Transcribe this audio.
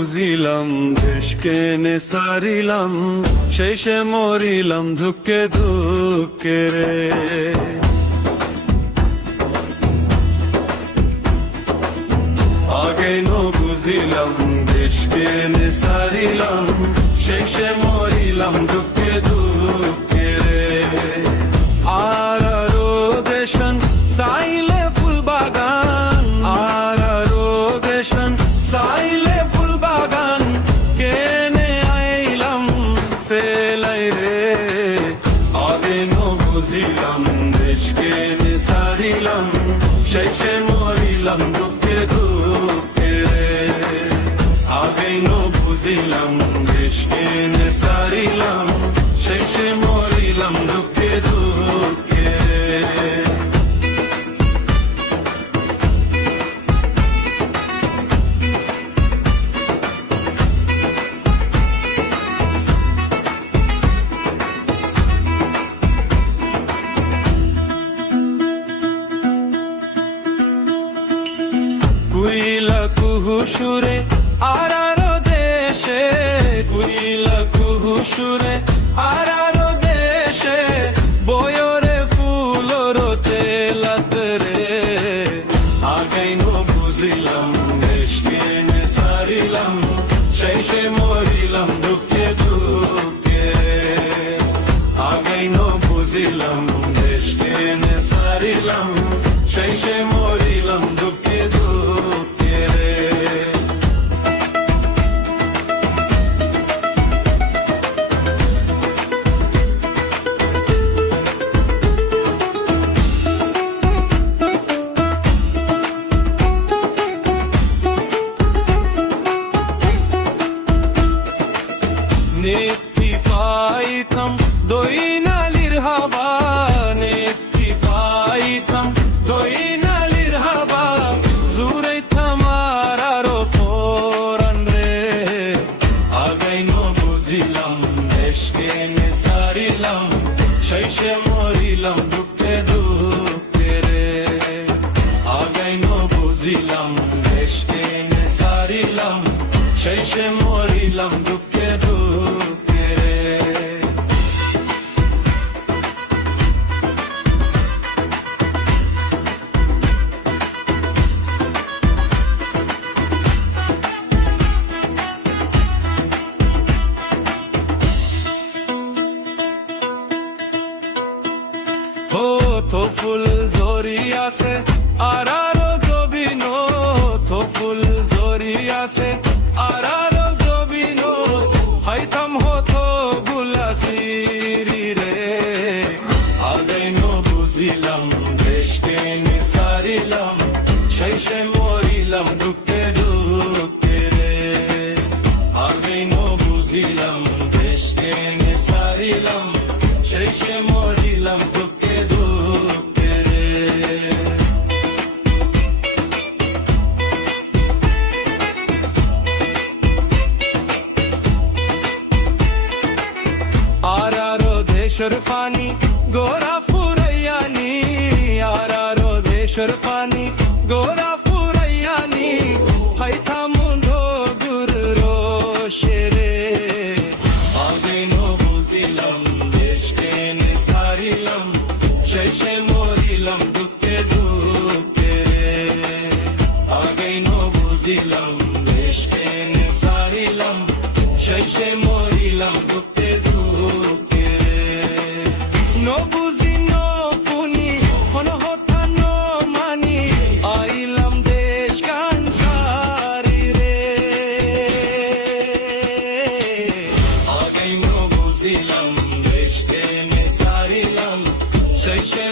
বুঝিলাম দেশকে নে সারিলাম শেষে মরিলাম ধুকে ধুকে রে আগে নো বুঝিলাম দেশকে নে সারিলাম শেষে মরিলাম ধুকে ধুকে রে আর দেশন সাইলে ফুল বাগান আর দেশন সাইলে ফুল বাগান কেনে আইলাম ফেলাই রে আগে নো বুঝিলাম দেশকে নে সারিলাম শেষে মরিলাম দুঃখে দুঃখে রে আগে নো বুঝিলাম দেশকে নে সারিলাম শেষে মরিলাম দুঃখে দুঃখে কুইলা কুহু সুরে আর দেশে কুইলা কুহু সুরে আর দেশে বয়রে ফুলর তেলাত রে আগাই নো বুঝিলাম দেশকে নে সারিলাম শেষে মরিলাম দুঃখে দুঃখে আগাই নো বুঝিলাম দেশকে নে সারিলাম শেষে মরিলাম দুঃখে দুঃখে রে নেত্রী পাইতাম দইনালির হাবা নেত্রী পাইতাম দইনালির হাবা জুড়াইতাম আর ফোরান রে আগাই নো বুঝিলাম দেশকে নে সারিলাম শেষে মরিলাম দুঃখে দুঃখে রে আগাই নো বুঝিলাম দেশকে নে সারিলাম শেষে মরিলাম দুঃখে দুঃখে রে তো ফুল জরি আছে আর গবিন তো ফুল জরি আছে আর গবিন হাইতাম হতো গুলাসিরি রে আগে নো বুঝিলাম দেশকে নে সারিলাম শেষে মরিলাম দুঃখে দুঃখে রে আগে নো বুঝিলাম দেশকে নে সারিলাম শেষে মরিলাম দুঃখে দুঃখে রে আর দেশের পানি গোরা ফুরাইয়ানি আর দেশের পানি গোরা ফুরাইয়ানি হাইতাম গুর রোশে রে আগে নো বুঝিলাম দেশকে নে সারিলাম শেষে মরিলাম দুঃখে দুঃখে রে আগে নো বুঝিলাম দেশকে নে সারিলাম শেষে মরিলাম দুঃখে দুঃখে রে নো বুঝি নো ফুনি হন হতা নো মানি আইলাম দেশ গান সারি রে আগে নো বুঝিলাম দেশকে নে সারিলাম শেষে